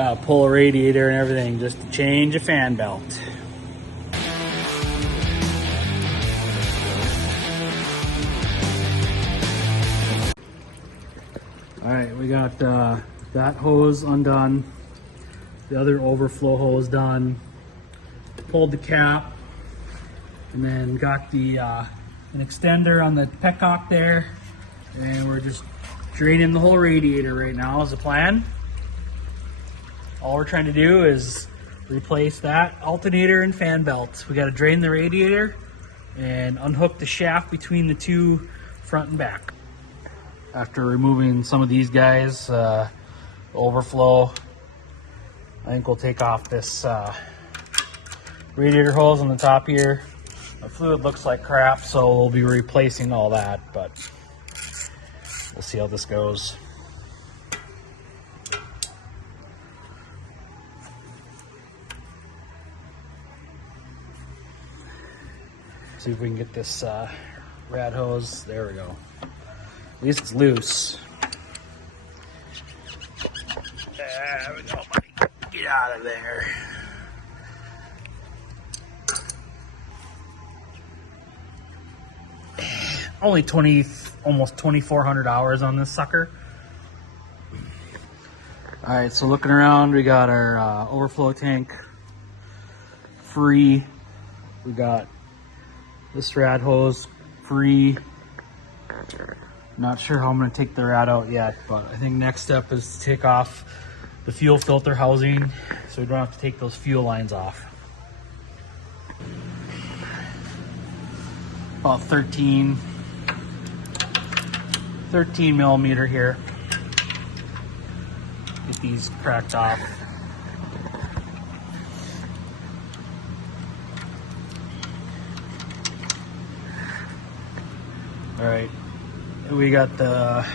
Gotta pull a radiator and everything just to change a fan belt. Alright, we got that hose undone, the other overflow hose done, pulled the cap, and then got the an extender on the petcock there, and we're just draining the whole radiator right now is the plan. All we're trying to do is replace that alternator and fan belt. We got to drain the radiator and unhook the shaft between the two front and back. After removing some of these guys, overflow, I think we'll take off this radiator hose on the top here. The fluid looks like crap, so we'll be replacing all that, but we'll see how this goes. See if we can get this rad hose. There we go. At least it's loose. There we go, buddy. Get out of there. Only almost 2,400 hours on this sucker. All right, so looking around, we got our overflow tank free. We got this rad hose free. Not sure how I'm going to take the rad out yet, but I think next step is to take off the fuel filter housing so we don't have to take those fuel lines off. About 13 millimeter here. Get these cracked off. All right, we got the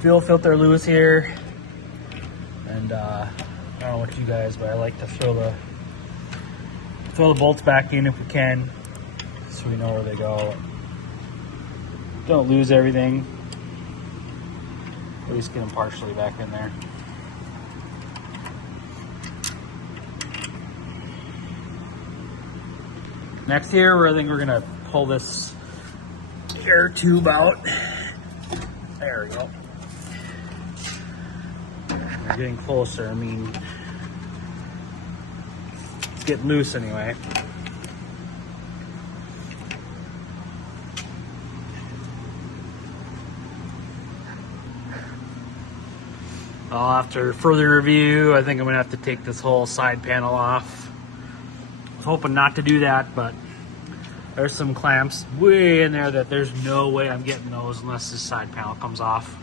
fuel filter loose here, and I don't know what you guys, but I like to throw the bolts back in if we can, so we know where they go. Don't lose everything. At least get them partially back in there. Next here, I think we're gonna pull this air tube out. There we go. We're getting closer. I mean, it's getting loose anyway. After further review, I think I'm gonna have to take this whole side panel off. I was hoping not to do that, but there's some clamps way in there that there's no way I'm getting those unless this side panel comes off.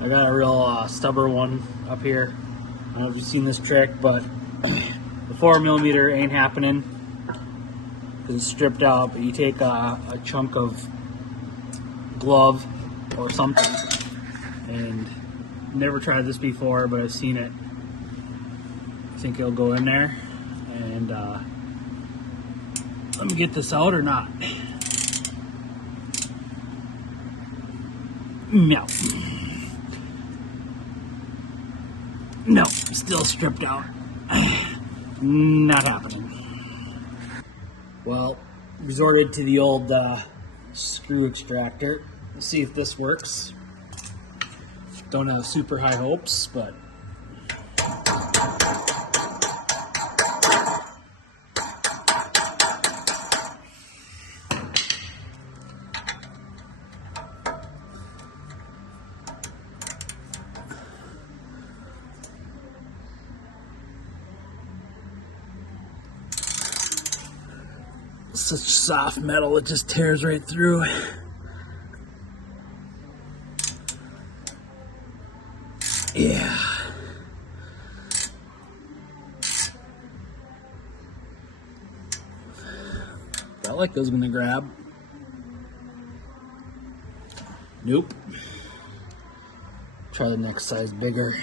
I got a real stubborn one up here. I don't know if you've seen this trick, but the 4 millimeter ain't happening because it's stripped out. But you take a chunk of glove or something, and never tried this before, but I've seen it. I think it'll go in there. And let me get this out or not. No. No, still stripped out. Not happening. Well, resorted to the old screw extractor. Let's see if this works. Don't have super high hopes, but such soft metal, it just tears right through. Yeah. Felt like those were gonna grab. Nope. Try the next size bigger.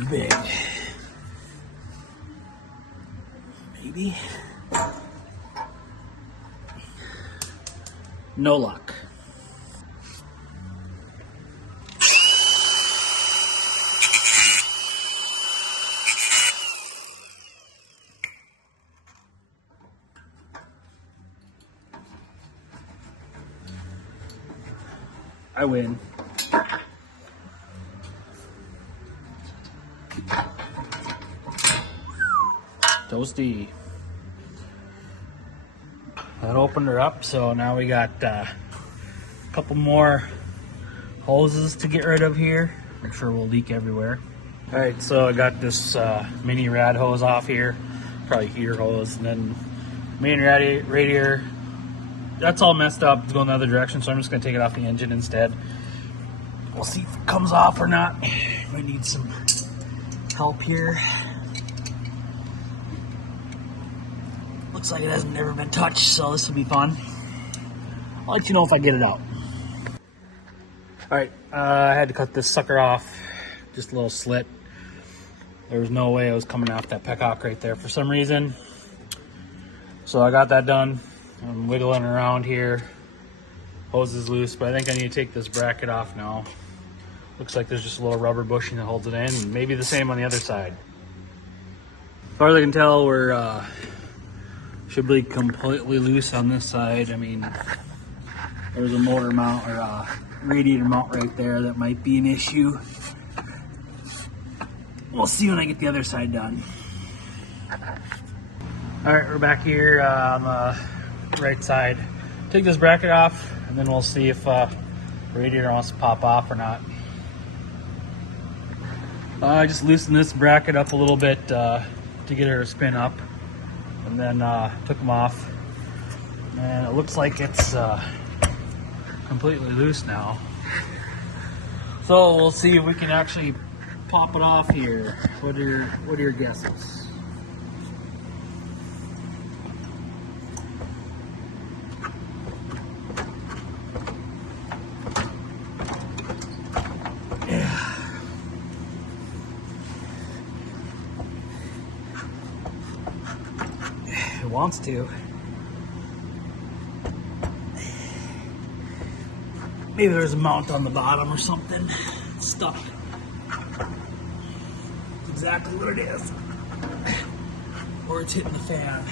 too big. Maybe. No luck. I win. Toasty. That opened her up, so now we got a couple more hoses to get rid of here. I'm sure we'll leak everywhere. All right, so I got this mini rad hose off here, probably heater hose, and then main radiator. That's all messed up. It's going the other direction, so I'm just gonna take it off the engine instead. We'll see if it comes off or not. We need some help here. Looks like it hasn't never been touched, so this will be fun. I'll let you know if I get it out. All right, I had to cut this sucker off, just a little slit. There was no way it was coming off that petcock right there for some reason. So I got that done. I'm wiggling around here. Hose is loose, but I think I need to take this bracket off now. Looks like there's just a little rubber bushing that holds it in, and maybe the same on the other side. As far as I can tell, we're should be completely loose on this side. I mean, there's a motor mount or a radiator mount right there that might be an issue. We'll see when I get the other side done. All right, we're back here on the right side. Take this bracket off, and then we'll see if the radiator wants to pop off or not. I just loosened this bracket up a little bit to get her to spin up, and then took them off. And it looks like it's completely loose now. So we'll see if we can actually pop it off here. What are your guesses? Wants to. Maybe there's a mount on the bottom or something. It's stuck. That's exactly what it is. Or it's hitting the fan.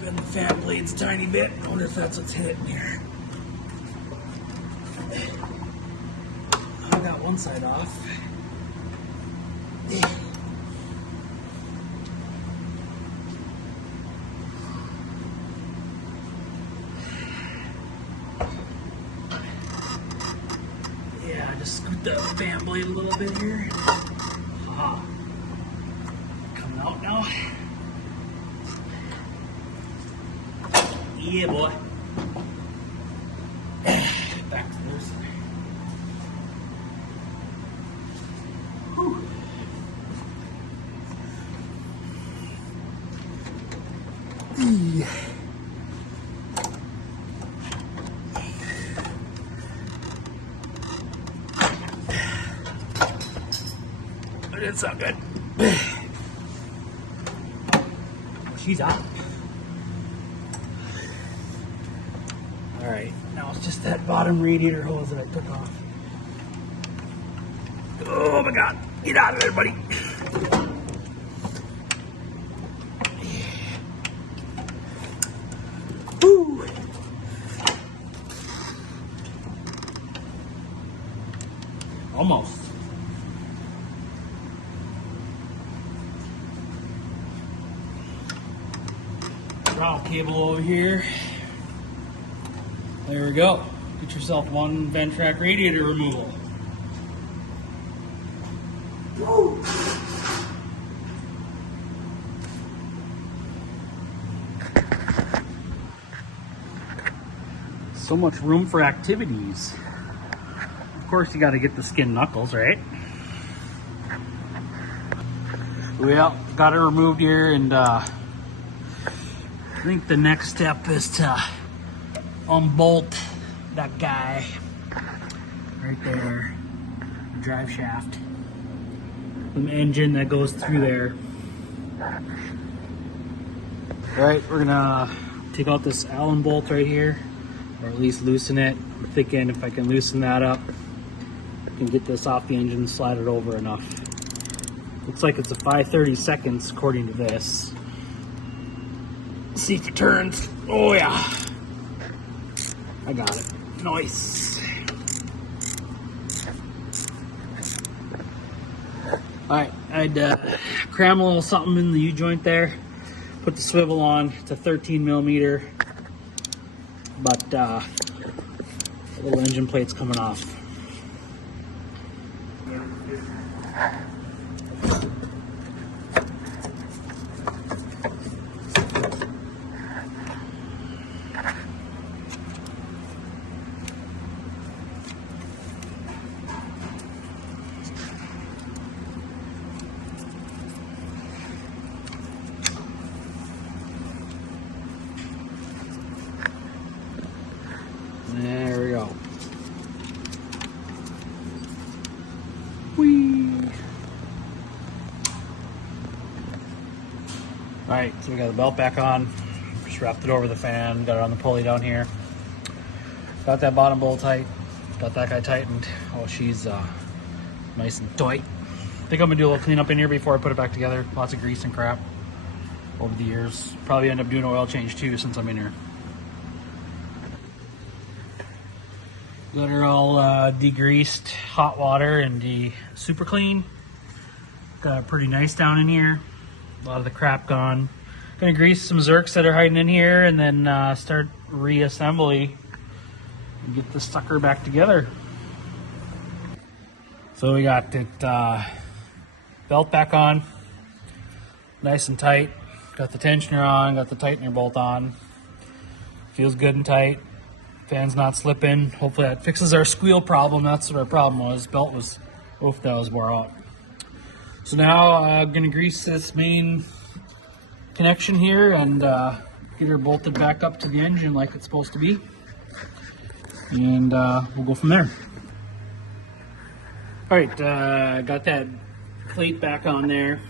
The fan blades a tiny bit. I wonder if that's what's hitting here. I got one side off. Yeah, just scoot the fan blade a little bit here. Coming out now. Yeah, boy. Back to this. Whew. But it's not good. She's out. All right, now it's just that bottom radiator hose that I took off. Oh my God, get out of there, buddy. Woo. Almost. Throttle cable over here. There we go. Get yourself one Ventrac radiator removal. Woo. So much room for activities. Of course, you got to get the skin knuckles, right? Well, got it removed here, and I think the next step is to unbolt that guy right there, the drive shaft, and the engine that goes through there. All right, we're gonna take out this Allen bolt right here, or at least loosen it. I'm thinking if I can loosen that up, I can get this off the engine and slide it over enough. Looks like it's a 5/32 according to this. Let's see if it turns. Oh yeah, I got it. Nice. All right, I'd cram a little something in the U-joint there. Put the swivel on. It's a 13mm, but the little engine plate's coming off. There we go. Whee! Alright, so we got the belt back on. Just wrapped it over the fan, got it on the pulley down here. Got that bottom bolt tight. Got that guy tightened. Oh, she's nice and tight. I think I'm gonna do a little cleanup in here before I put it back together. Lots of grease and crap over the years. Probably end up doing an oil change too since I'm in here. Got her all degreased, hot water and super clean. Got it pretty nice down in here. A lot of the crap gone. Gonna grease some Zerks that are hiding in here and then start reassembly and get the sucker back together. So we got it belt back on, nice and tight. Got the tensioner on, got the tightener bolt on. Feels good and tight. Fan's not slipping. Hopefully that fixes our squeal problem. That's what our problem was. Belt was, oof, that was wore out. So now I'm gonna grease this main connection here and get her bolted back up to the engine like it's supposed to be. And we'll go from there. All right, got that plate back on there.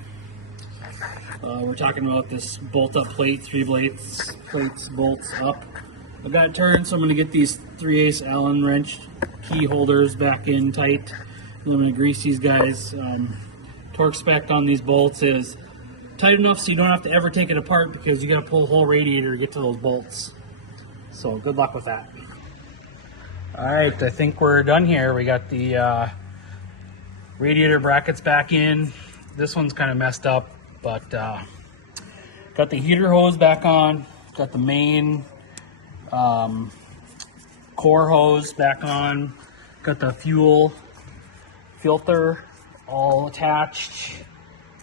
We're talking about this bolt up plate, 3 plates, bolts up. I've got it turned, so I'm going to get these 3/8 Allen wrench key holders back in tight. I'm going to grease these guys. Torque spec on these bolts is tight enough so you don't have to ever take it apart because you got to pull the whole radiator to get to those bolts. So good luck with that. All right, I think we're done here. We got the radiator brackets back in. This one's kind of messed up, but got the heater hose back on. Got the main core hose back on. Got the fuel filter all attached.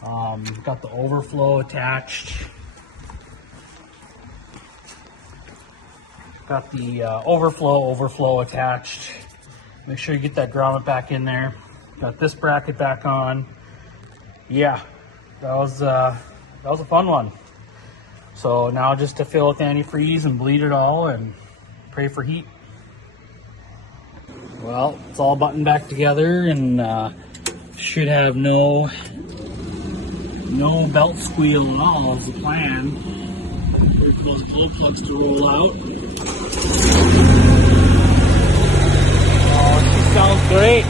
Got the overflow attached. Got the overflow attached. Make sure you get that grommet back in there. Got this bracket back on. Yeah, that was a fun one. So now just to fill with antifreeze and bleed it all and pray for heat. Well, it's all buttoned back together and should have no belt squeal at all is the plan. Wait for those glow plugs to roll out. Oh, it sounds great.